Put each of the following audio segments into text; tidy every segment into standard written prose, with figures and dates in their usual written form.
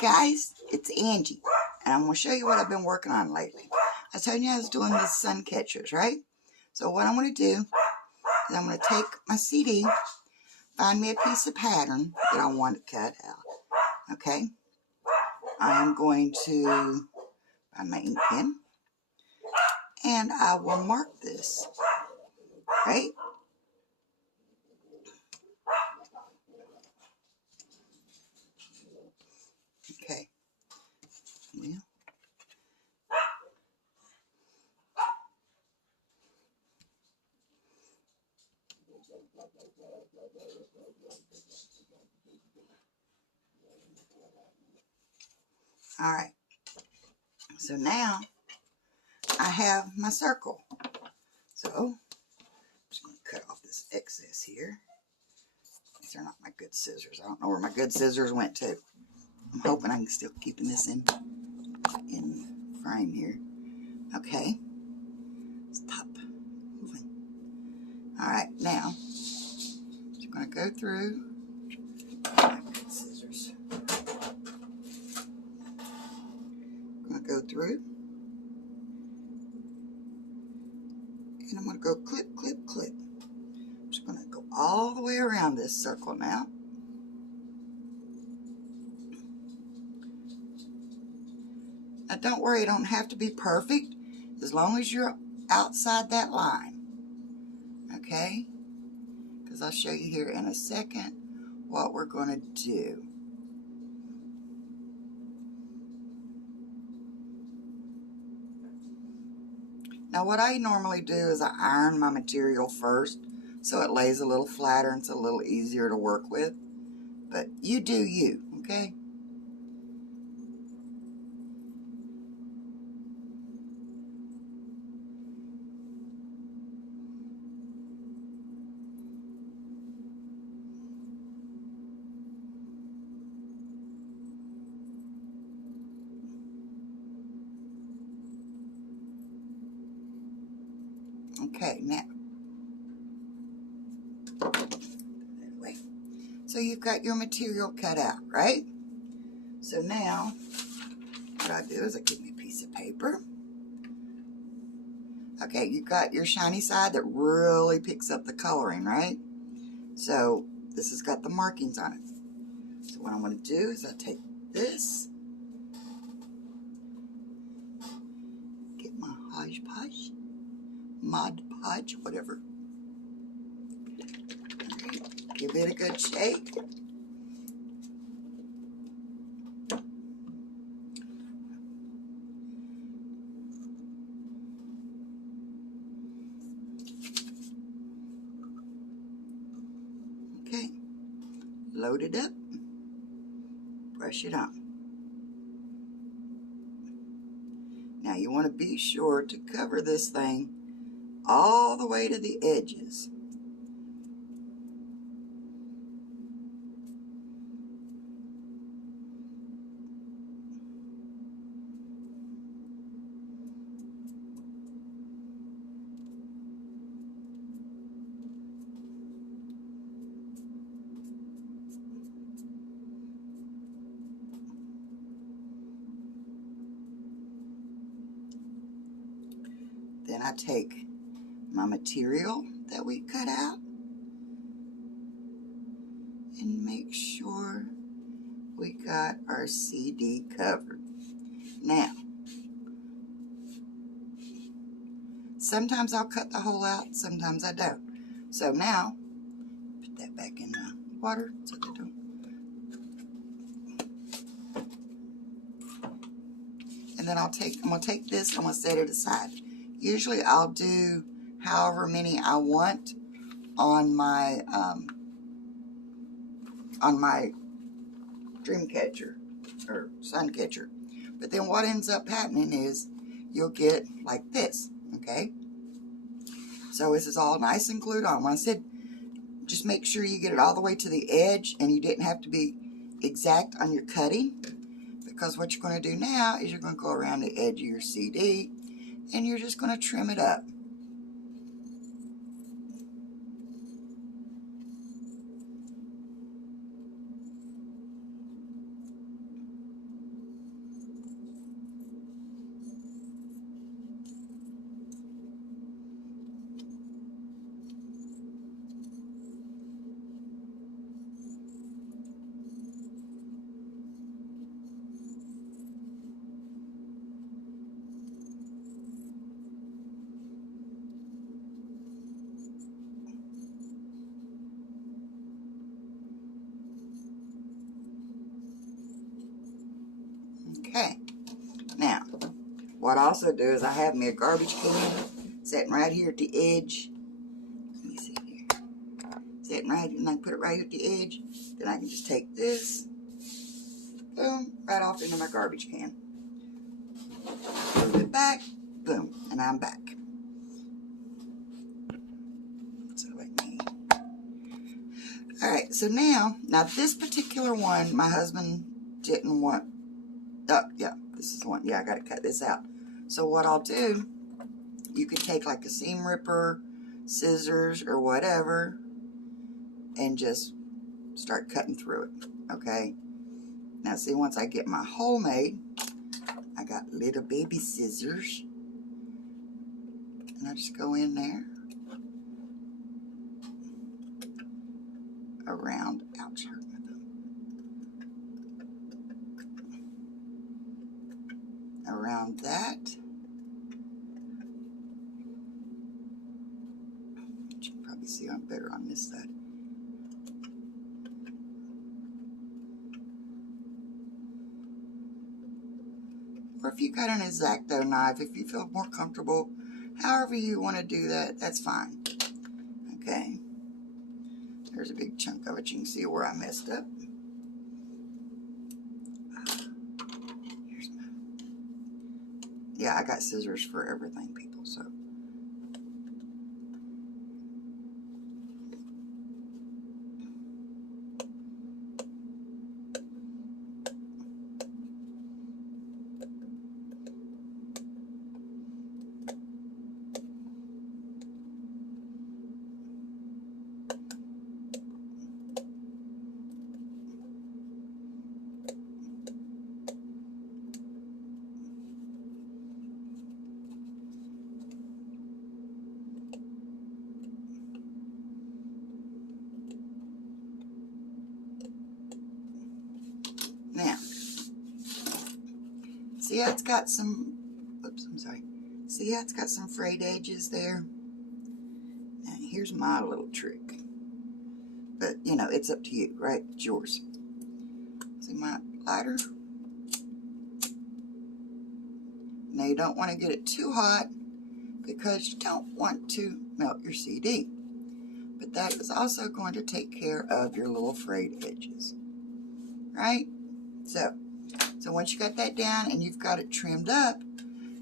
Guys, it's Angie, and I'm going to show you what I've been working on lately. I told you I was doing these SunCatchers, right? So what I'm going to do is I'm going to take my CD, find me a piece of pattern that I want to cut out, okay? I'm going to find my ink pen, and I will mark this, right? Okay. Well, all right. So now I have my circle. So I'm just going to cut off this excess here. These are not my good scissors. I don't know where my good scissors went to. I'm hoping I'm still keeping this in frame here. Okay. Stop moving. All right, now I'm going to go through my good scissors. I'm going to go through, and I'm going to go clip, clip, clip. I'm just going to go all the way around this circle now. Now don't worry, it don't have to be perfect as long as you're outside that line. Okay? Because I'll show you here in a second what we're going to do. Now what I normally do is I iron my material first so it lays a little flatter and it's a little easier to work with. But you do you, okay? Okay, now, anyway, so you've got your material cut out, right? So now, what I do is I get me a piece of paper. Okay, you've got your shiny side that really picks up the coloring, right? So this has got the markings on it. So what I'm going to do is I take this, get my hodgepodge, Mod Podge, whatever. Right, give it a good shake. Okay, load it up, brush it on. Now you want to be sure to cover this thing all the way to the edges. Then I take my material that we cut out and make sure we got our CD covered. Now, sometimes I'll cut the hole out, sometimes I don't. So now, put that back in the water so they don't. And then I'm gonna take this, I'm gonna set it aside. Usually I'll do however many I want on my dream catcher or SunCatcher. But then what ends up happening is you'll get like this, okay? So this is all nice and glued on. When I said just make sure you get it all the way to the edge and you didn't have to be exact on your cutting, because what you're going to do now is you're going to go around the edge of your CD and you're just going to trim it up. Okay. Now, what I also do is I have me a garbage can sitting right here at the edge. Let me see here. Sitting right, and I put it right here at the edge. Then I can just take this, boom, right off into my garbage can. Move it back, boom, and I'm back. So let me. All right, so now this particular one, my husband didn't want. Oh, yeah, this is the one. Yeah, I got to cut this out. So what I'll do, you can take like a seam ripper, scissors, or whatever, and just start cutting through it, okay? Now see, once I get my hole made, I got little baby scissors, and I just go in there, around, ouch, hurt my thumb, around that. You can probably see I'm better on this side. Or if you got an X-Acto knife, if you feel more comfortable, however you want to do that, that's fine. Okay. There's a big chunk of it. You can see where I messed up. Here's my... Yeah, I got scissors for everything, people, so. Now, see how it's got some, oops, I'm sorry. See how it's got some frayed edges there? Now, here's my little trick. But, you know, it's up to you, right? It's yours. See my lighter? Now, you don't want to get it too hot because you don't want to melt your CD. But that is also going to take care of your little frayed edges, right? So once you got that down and you've got it trimmed up,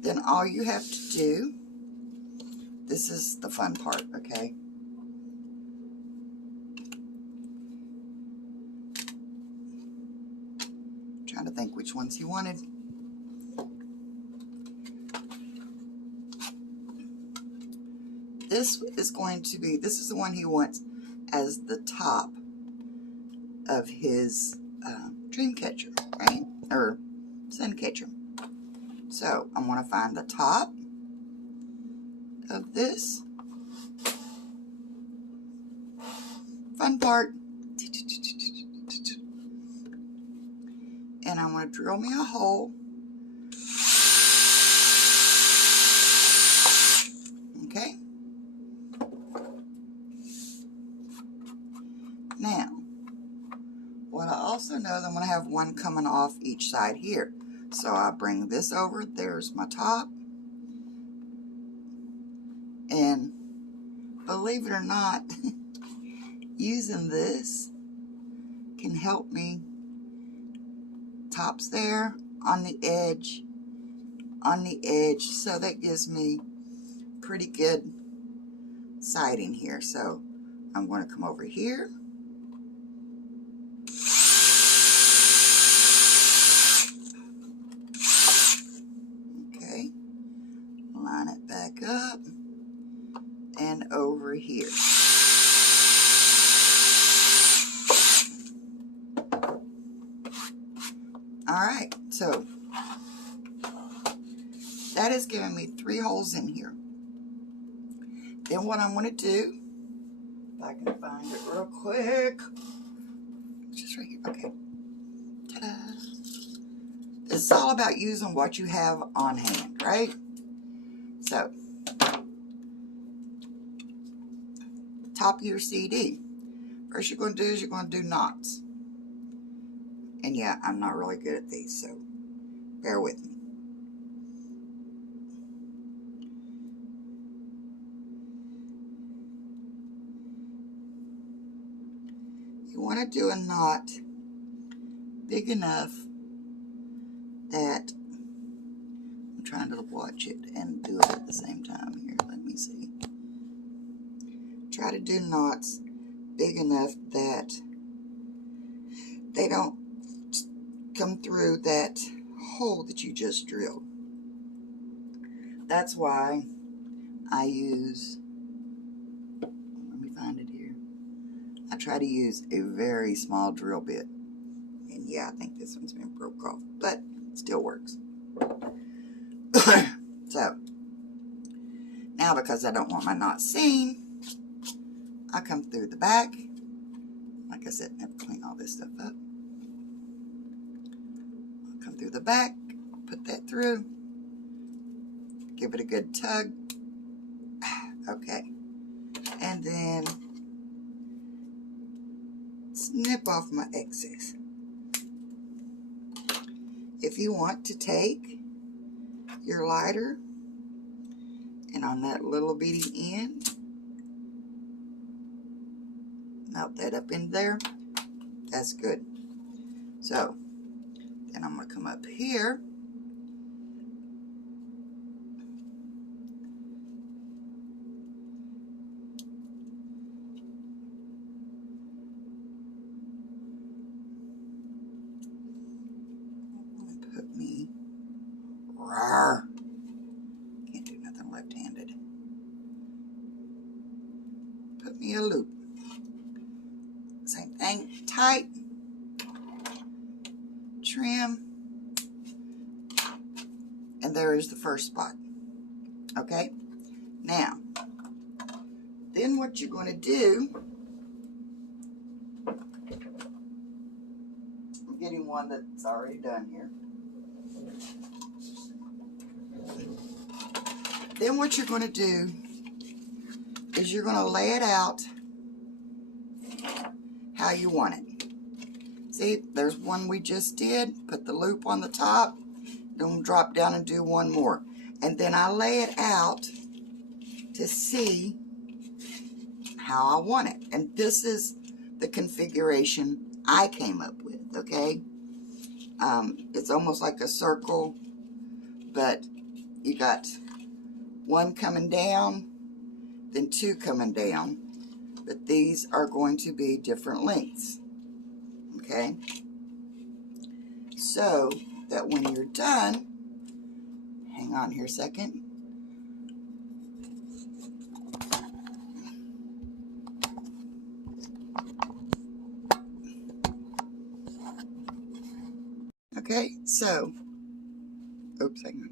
then all you have to do, this is the fun part, okay? I'm trying to think which ones he wanted. This is going to be, this is the one he wants as the top of his dream catcher, right? Or sun catcher. So I'm going to find the top of this. Fun part. And I'm going to drill me a hole. Okay. Now, what I also know is I'm going to have one coming off each side here. So I bring this over. There's my top. And believe it or not, using this can help me. Tops there, on the edge, so that gives me pretty good siding here. So I'm going to come over here. Okay, line it back up and over here. Alright, so that is giving me 3 holes in here. Then what I'm going to do, if I can find it real quick, just right here, okay. Ta-da! This is all about using what you have on hand, right? So, top of your CD. First you're going to do is you're going to do knots. And yeah, I'm not really good at these, so Bear with me. You want to do a knot big enough that I'm trying to watch it and do it at the same time here. Let me see. Try to do knots big enough that they don't come through that hole that you just drilled. That's why I use, let me find it here. I try to use a very small drill bit. And yeah, I think this one's been broke off, but it still works. So, now because I don't want my knot seen, I come through the back. Like I said, I have to clean all this stuff up. I'll come through the back, put that through, give it a good tug. Okay. And then snip off my excess. If you want to take your lighter and on that little bitty end, melt that up in there, that's good. So then I'm going to come up here and put me, rawr, can't do nothing left-handed, put me a loop. Same thing, tight, trim, and there is the first spot. Okay, now then what you're going to do, I'm getting one that's already done here. Then what you're going to do is you're going to lay it out how you want it. See, there's one we just did. Put the loop on the top, then drop down and do one more. And then I lay it out to see how I want it. And this is the configuration I came up with, okay? It's almost like a circle, but you got one coming down, then two coming down, but these are going to be different lengths, okay? So that when you're done, hang on here a second. Okay, so, oops, hang on.